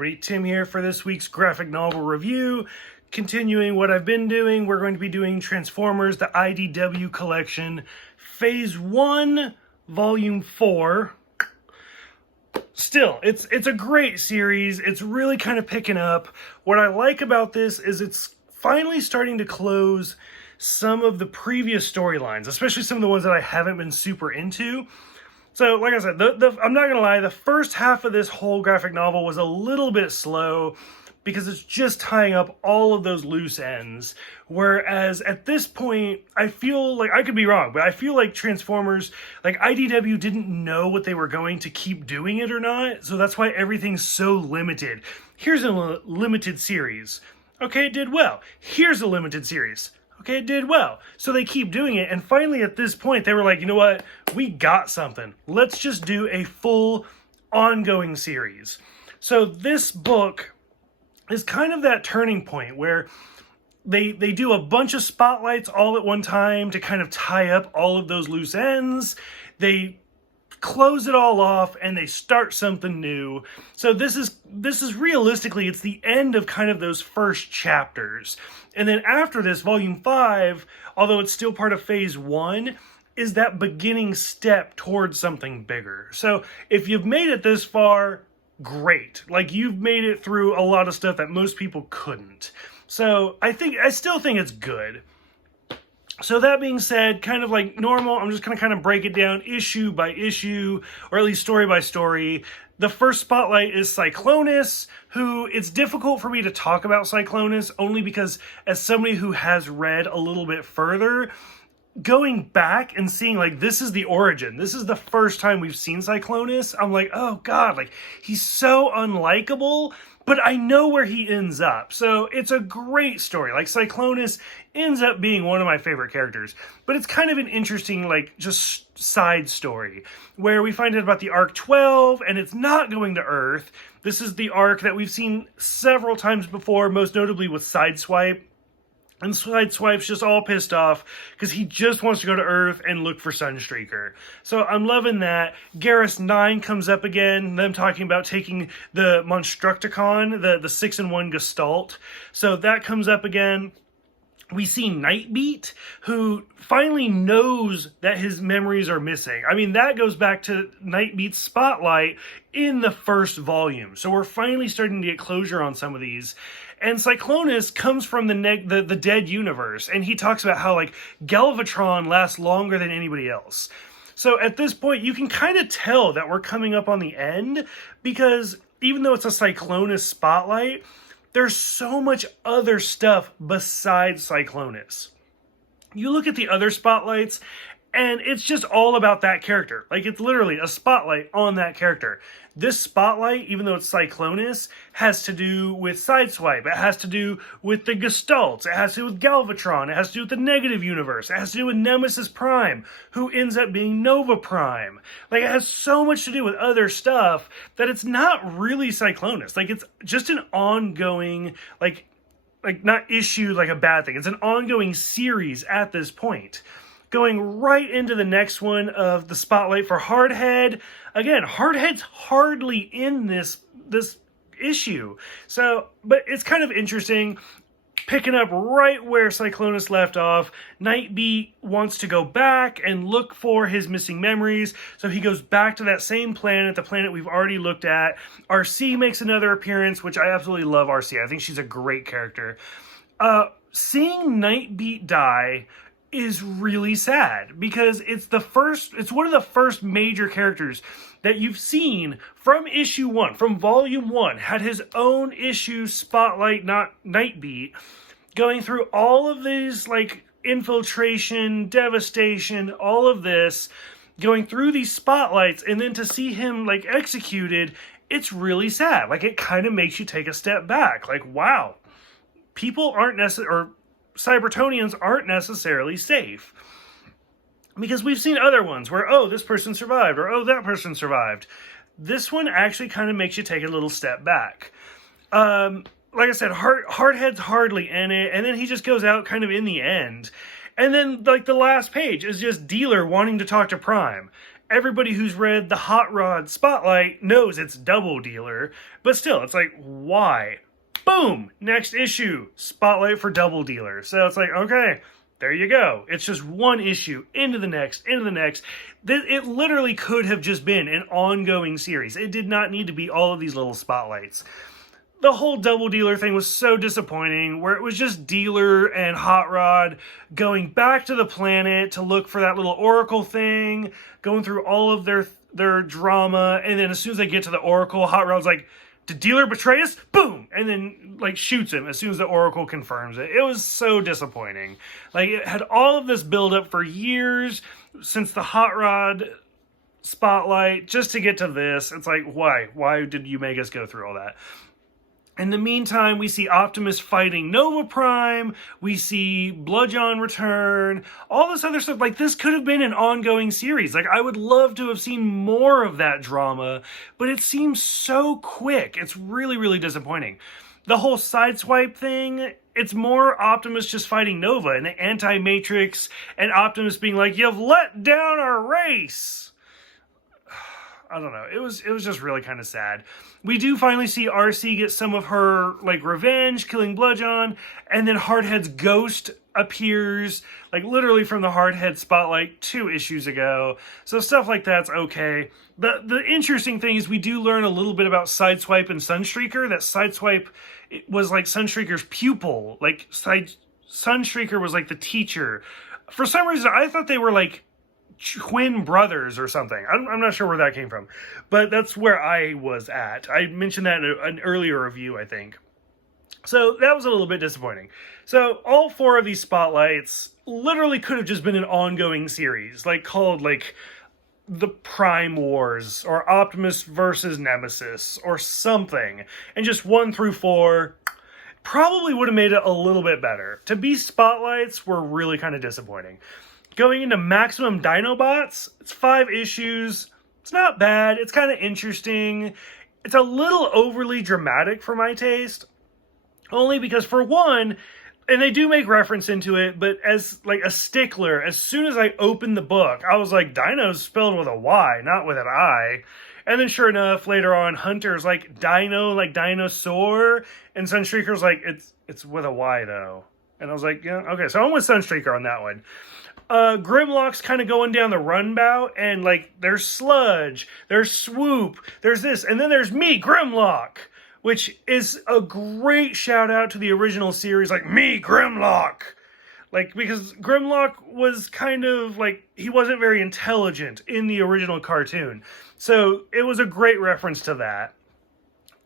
everybody, Tim here for this week's graphic novel review. Continuing what I've been doing, we're going to be doing Transformers, the IDW collection, Phase 1, Volume 4. Still, it's a great series. It's really kind of picking up. What I like about this is it's finally starting to close some of the previous storylines, especially some of the ones that I haven't been super into. So, like I said, I'm not going to lie, the first half of this whole graphic novel was a little bit slow because it's just tying up all of those loose ends. Whereas at this point, I feel like, I could be wrong, but I feel like Transformers, like IDW didn't know what they were going to keep doing it or not. So that's why everything's so limited. Here's a limited series. Okay, it did well. Here's a limited series. Okay, it did well. So they keep doing it. And finally, at this point, they were like, you know what? We got something. Let's just do a full ongoing series. So this book is kind of that turning point where they do a bunch of spotlights all at one time to kind of tie up all of those loose ends. They close it all off and they start something new. So this is realistically, it's the end of kind of those first chapters. And then after this, Volume 5, although it's still part of Phase 1, is that beginning step towards something bigger. So if you've made it this far, great. Like, you've made it through a lot of stuff that most people couldn't. So I still think it's good. So that being said, kind of like normal, I'm just going to kind of break it down issue by issue, or at least story by story. The first spotlight is Cyclonus, who it's difficult for me to talk about Cyclonus only because as somebody who has read a little bit further, going back and seeing like this is the origin, this is the first time we've seen Cyclonus, I'm like, oh god, like he's so unlikable, but I know where he ends up. So it's a great story. Like, Cyclonus ends up being one of my favorite characters. But it's kind of an interesting, like, just side story where we find out about the Arc 12, and it's not going to Earth. This is the arc that we've seen several times before, most notably with Sideswipe. And Sideswipe's just all pissed off because he just wants to go to Earth and look for Sunstreaker. So I'm loving that. Garrus 9 comes up again, them talking about taking the Monstructicon, the 6-in-1 Gestalt. So that comes up again. We see Nightbeat, who finally knows that his memories are missing. I mean, that goes back to Nightbeat's spotlight in the first volume. So we're finally starting to get closure on some of these. And Cyclonus comes from the dead universe, and he talks about how, like, Galvatron lasts longer than anybody else. So at this point, you can kind of tell that we're coming up on the end, because even though it's a Cyclonus spotlight, there's so much other stuff besides Cyclonus. You look at the other spotlights, and it's just all about that character. Like, it's literally a spotlight on that character. This spotlight, even though it's Cyclonus, has to do with Sideswipe. It has to do with the Gestalts. It has to do with Galvatron. It has to do with the negative universe. It has to do with Nemesis Prime, who ends up being Nova Prime. Like, it has so much to do with other stuff that it's not really Cyclonus. Like, it's just an ongoing, like not issue, like a bad thing. It's an ongoing series at this point. Going right into the next one of the spotlight for Hardhead. Again, Hardhead's hardly in this issue. So, but it's kind of interesting. Picking up right where Cyclonus left off, Nightbeat wants to go back and look for his missing memories. So he goes back to that same planet, the planet we've already looked at. RC makes another appearance, which I absolutely love RC. I think she's a great character. Seeing Nightbeat die is really sad because it's one of the first major characters that you've seen from issue 1, from volume 1, had his own issue spotlight, not Nightbeat, going through all of these, like, infiltration, devastation, all of this, going through these spotlights, and then to see him, like, executed, it's really sad. Like, it kind of makes you take a step back. Like, wow, people aren't necessarily, or Cybertonians aren't necessarily safe. Because we've seen other ones where, oh, this person survived, or oh, that person survived. This one actually kind of makes you take a little step back. Like I said, Hardhead's hardly in it, and then he just goes out kind of in the end. And then, like, the last page is just Dealer wanting to talk to Prime. everybody who's read the Hot Rod Spotlight knows it's Doubledealer, but still, it's like, why? Boom! Next issue, Spotlight for Doubledealer. So it's like, okay, there you go. It's just one issue, into the next, into the next. It literally could have just been an ongoing series. It did not need to be all of these little spotlights. The whole Doubledealer thing was so disappointing, where it was just Dealer and Hot Rod going back to the planet to look for that little Oracle thing, going through all of their drama, and then as soon as they get to the Oracle, Hot Rod's like, did Dealer betray us? Boom! And then, like, shoots him as soon as the Oracle confirms it. It was so disappointing. Like, it had all of this build-up for years, since the Hot Rod Spotlight, just to get to this. It's like, why? Why did you make us go through all that? In the meantime, we see Optimus fighting Nova Prime, we see Bludgeon return, all this other stuff. Like, this could have been an ongoing series. Like, I would love to have seen more of that drama, but it seems so quick. It's really, really disappointing. The whole Sideswipe thing, it's more Optimus just fighting Nova and the Anti-Matrix, and Optimus being like, you've let down our race! I don't know. It was just really kind of sad. We do finally see RC get some of her, like, revenge, killing Bludgeon, and then Hardhead's ghost appears, like, literally from the Hardhead Spotlight 2 issues ago. So stuff like that's okay. The interesting thing is we do learn a little bit about Sideswipe and Sunstreaker, that Sideswipe was, like, Sunstreaker's pupil. Like, Sunstreaker was, like, the teacher. For some reason, I thought they were, like, twin brothers or something. I'm not sure where that came from, but that's where I was at. I mentioned that in an earlier review, I think. So that was a little bit disappointing. So all 4 of these spotlights literally could have just been an ongoing series, like called like the Prime Wars or Optimus versus Nemesis or something, and just 1 through 4 probably would have made it a little bit better. To be spotlights were really kind of disappointing. Going into Maximum Dinobots, it's 5 issues. It's not bad. It's kind of interesting. It's a little overly dramatic for my taste. Only because, for one, and they do make reference into it, but as like a stickler, as soon as I opened the book, I was like, Dino's spelled with a Y, not with an I. And then sure enough, later on, Hunter's like Dino, like dinosaur, and Sunstreaker's like, it's with a Y though. And I was like, yeah, okay, so I'm with Sunstreaker on that one. Grimlock's kind of going down the runabout, and like there's Sludge, there's Swoop, there's this, and then there's me, Grimlock, which is a great shout out to the original series, like me, Grimlock. Like, because Grimlock was kind of like, he wasn't very intelligent in the original cartoon. So it was a great reference to that.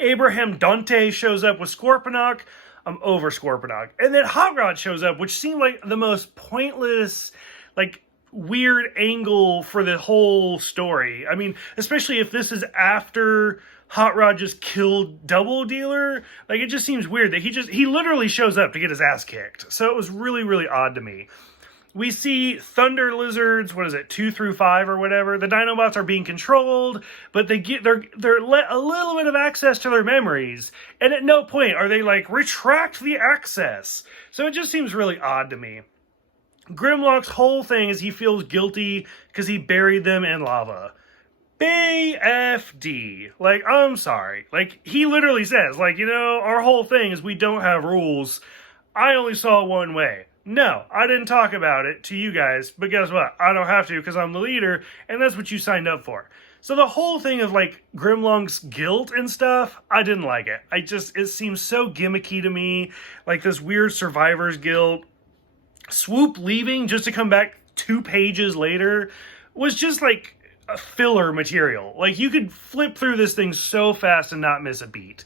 Abraham Dante shows up with Scorponok. I'm over Scorponok. And then Hot Rod shows up, which seemed like the most pointless, like, weird angle for the whole story. I mean, especially if this is after Hot Rod just killed Doubledealer. Like, it just seems weird that he literally shows up to get his ass kicked. So it was really, really odd to me. We see Thunder Lizards, 2 through 5 or whatever. The Dinobots are being controlled, but they're let a little bit of access to their memories. And at no point are they like, retract the access. So it just seems really odd to me. Grimlock's whole thing is he feels guilty because he buried them in lava. BFD. Like, I'm sorry. Like, he literally says, like, our whole thing is we don't have rules. I only saw one way. No, I didn't talk about it to you guys, but guess what? I don't have to because I'm the leader, and that's what you signed up for. So the whole thing of, like, Grimlock's guilt and stuff, I didn't like it. It seems so gimmicky to me, like this weird survivor's guilt. Swoop leaving just to come back 2 pages later was just, like, a filler material. Like, you could flip through this thing so fast and not miss a beat.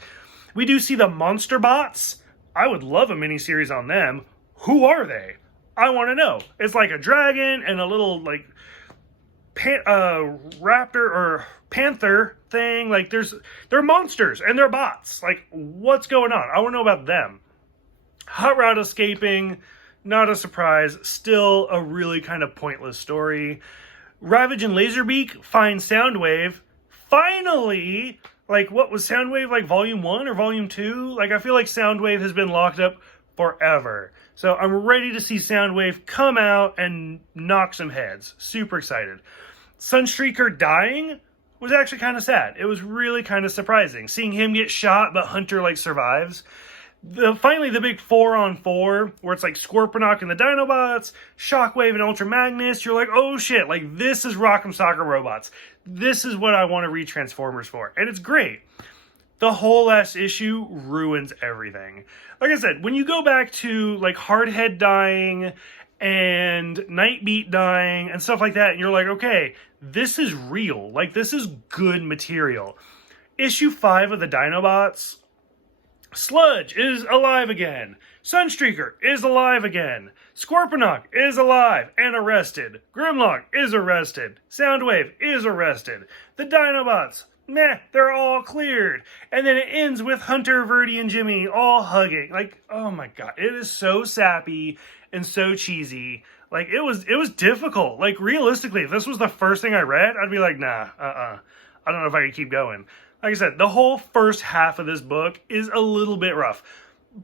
We do see the Monster Bots. I would love a miniseries on them. Who are they? I want to know. It's like a dragon and a little, like, raptor or panther thing. Like, they're monsters and they're bots. Like, what's going on? I want to know about them. Hot Rod escaping, not a surprise. Still a really kind of pointless story. Ravage and Laserbeak find Soundwave. Finally! Like, what was Soundwave, like, Volume 1 or Volume 2? Like, I feel like Soundwave has been locked up forever. So I'm ready to see Soundwave come out and knock some heads. Super excited. Sunstreaker dying was actually kind of sad. It was really kind of surprising. Seeing him get shot, but Hunter, like, survives. Finally, the big 4-on-4, where it's like Scorponok and the Dinobots, Shockwave and Ultra Magnus, you're like, oh shit, like, this is Rock'em Sock'em Robots. This is what I want to read Transformers for. And it's great. The whole last issue ruins everything. Like I said, when you go back to, like, Hardhead dying and Nightbeat dying and stuff like that, and you're like, okay, this is real. Like, this is good material. Issue 5 of the Dinobots, Sludge is alive again. Sunstreaker is alive again. Scorponok is alive and arrested. Grimlock is arrested. Soundwave is arrested. The Dinobots, meh, they're all cleared. And then it ends with Hunter, Verdi, and Jimmy all hugging. Like, oh my god, it is so sappy and so cheesy. Like, it was difficult. Like, realistically, if this was the first thing I read, I'd be like, nah, I don't know if I could keep going. Like I said, the whole first half of this book is a little bit rough.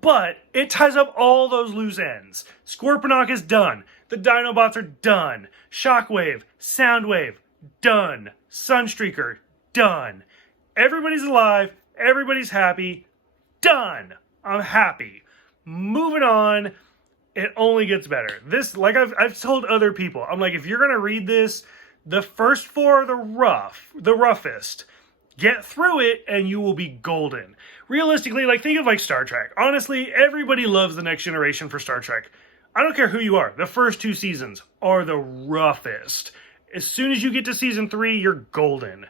But it ties up all those loose ends. Scorponok is done. The Dinobots are done. Shockwave, Soundwave, done. Sunstreaker, done. Everybody's alive. Everybody's happy. Done. I'm happy. Moving on. It only gets better. This, like I've told other people, I'm like, if you're going to read this, the first 4 are the roughest. Get through it and you will be golden. Realistically, like, think of like Star Trek. Honestly, everybody loves the Next Generation for Star Trek. I don't care who you are. The first 2 seasons are the roughest. As soon as you get to season 3, you're golden.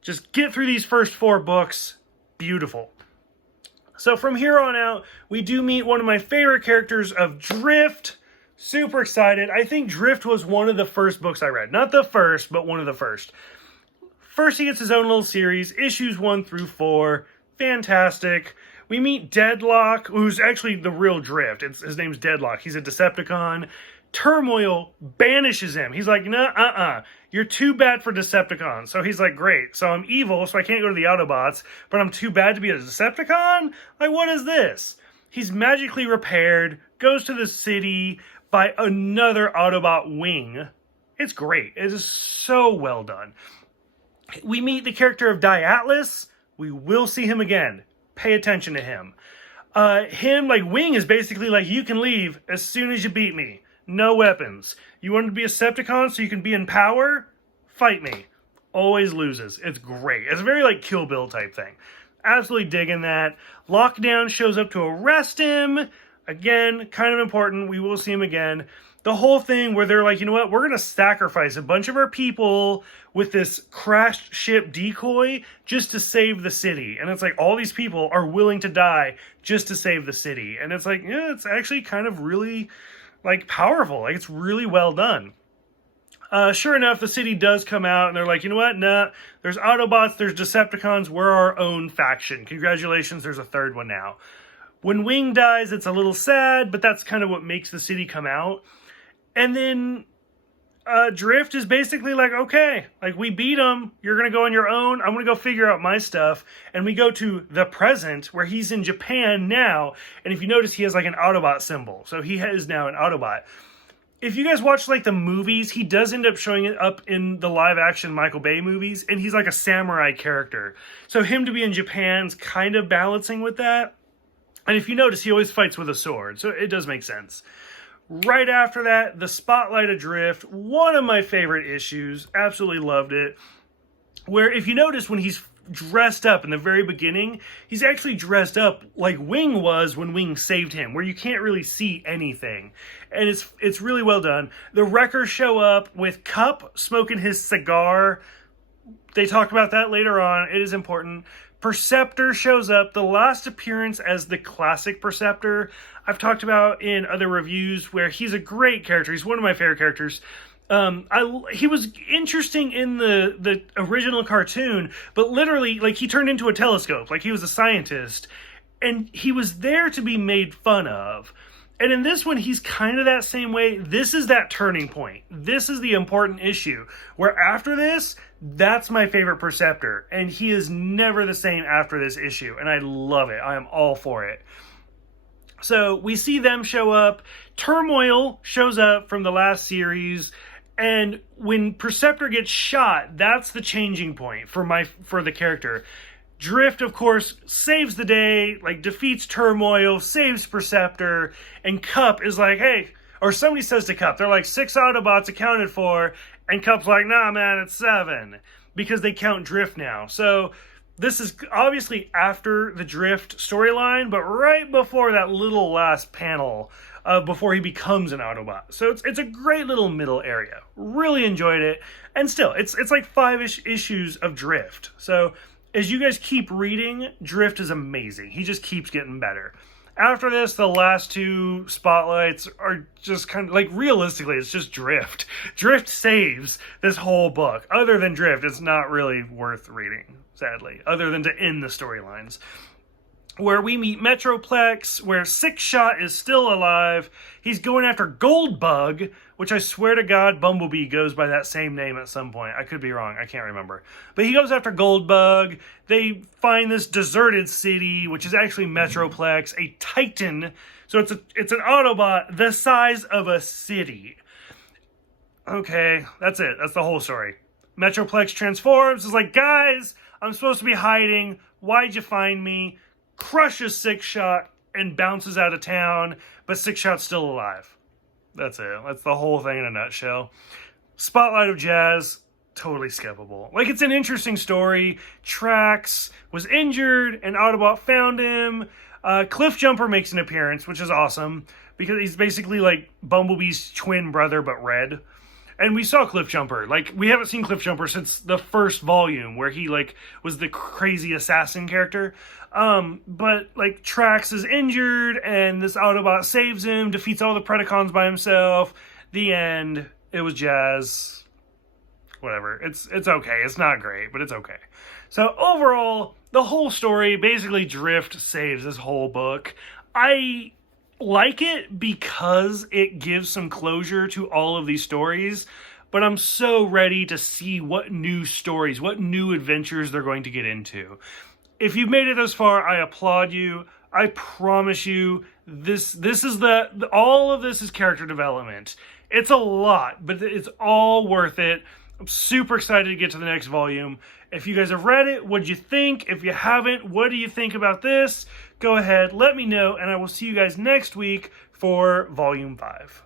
Just get through these first 4 books. Beautiful. So from here on out, we do meet one of my favorite characters of Drift. Super excited. I think Drift was one of the first books I read. Not the first, but one of the first. First, he gets his own little series, issues 1 through 4. Fantastic. We meet Deadlock, who's actually the real Drift. His name's Deadlock. He's a Decepticon. Turmoil banishes him. He's like, nah, you're too bad for Decepticons. So he's like, great. So I'm evil, so I can't go to the Autobots, but I'm too bad to be a Decepticon? Like, what is this? He's magically repaired, goes to the city by another Autobot wing. It's great. It is so well done. We meet the character of Diatlas. We will see him again. Pay attention to him. Wing is basically like, you can leave as soon as you beat me. No weapons. You want to be a Decepticon so you can be in power? Fight me. Always loses. It's great. It's a very like Kill Bill type thing. Absolutely digging that. Lockdown shows up to arrest him. Again, kind of important. We will see him again. The whole thing where they're like, you know what? We're going to sacrifice a bunch of our people with this crashed ship decoy just to save the city. And it's like all these people are willing to die just to save the city. And it's like, yeah, it's actually kind of really like powerful. Like, it's really well done. Sure enough, the city does come out and they're like, you know what? Nah, there's Autobots, there's Decepticons. We're our own faction. Congratulations, there's a third one now. When Wing dies, it's a little sad, but that's kind of what makes the city come out. And then Drift is basically like, okay, like, we beat them. You're going to go on your own. I'm going to go figure out my stuff. And we go to the present where he's in Japan now. And if you notice, he has like an Autobot symbol. So he is now an Autobot. If you guys watch like the movies, he does end up showing it up in the live action Michael Bay movies. And he's like a samurai character. So him to be in Japan's kind of balancing with that. And if you notice, he always fights with a sword. So it does make sense. Right after that, the Spotlight Adrift, one of my favorite issues, absolutely loved it, where if you notice when he's dressed up in the very beginning, he's actually dressed up like Wing was when Wing saved him, where you can't really see anything, and it's really well done. The Wreckers show up with Cup smoking his cigar. They talk about that later on. It is important. Perceptor shows up, the last appearance as the classic Perceptor. I've talked about in other reviews where he's a great character. He's one of my favorite characters. He was interesting in the original cartoon, but literally, like, he turned into a telescope. Like, he was a scientist, and he was there to be made fun of. And in this one, he's kind of that same way. This is that turning point. This is the important issue, where after this, that's my favorite Perceptor. And he is never the same after this issue. And I love it. I am all for it. So we see them show up. Turmoil shows up from the last series. And when Perceptor gets shot, that's the changing point for the character. Drift, of course, saves the day, like defeats Turmoil, saves Perceptor, and Cup is like, hey, or somebody says to Cup, they're like 6 Autobots accounted for, and Cup's like, nah, man, it's 7, because they count Drift now. So this is obviously after the Drift storyline, but right before that little last panel before he becomes an Autobot. So it's a great little middle area. Really enjoyed it. And still, it's like 5-ish issues of Drift. So as you guys keep reading, Drift is amazing. He just keeps getting better. After this, the last 2 spotlights are just kind of, like, realistically, it's just Drift. Drift saves this whole book. Other than Drift, it's not really worth reading, sadly, other than to end the storylines. Where we meet Metroplex, where Six Shot is still alive. He's going after Goldbug, which I swear to God, Bumblebee goes by that same name at some point. I could be wrong. I can't remember. But he goes after Goldbug. They find this deserted city, which is actually Metroplex, a Titan. So it's an Autobot the size of a city. Okay, that's it. That's the whole story. Metroplex transforms. It's like, guys, I'm supposed to be hiding. Why'd you find me? Crushes Six Shot and bounces out of town, but Six Shot's still alive. That's it. That's the whole thing in a nutshell. Spotlight of Jazz, totally skippable. Like, it's an interesting story. Trax was injured, and Autobot found him. Cliffjumper makes an appearance, which is awesome, because he's basically like Bumblebee's twin brother, but red. And we saw Cliffjumper. Like, we haven't seen Cliffjumper since the first volume, where he, like, was the crazy assassin character. But, like, Trax is injured, and this Autobot saves him, defeats all the Predacons by himself. The end. It was Jazz. Whatever. It's okay. It's not great, but it's okay. So, overall, the whole story, basically Drift saves this whole book. I like it because it gives some closure to all of these stories, but I'm so ready to see what new stories, what new adventures they're going to get into. If you've made it this far, I applaud you. I promise you, this is all of this is character development. It's a lot, but it's all worth it. I'm super excited to get to the next volume. If you guys have read it, what'd you think? If you haven't, what do you think about this? Go ahead, let me know, and I will see you guys next week for Volume 5.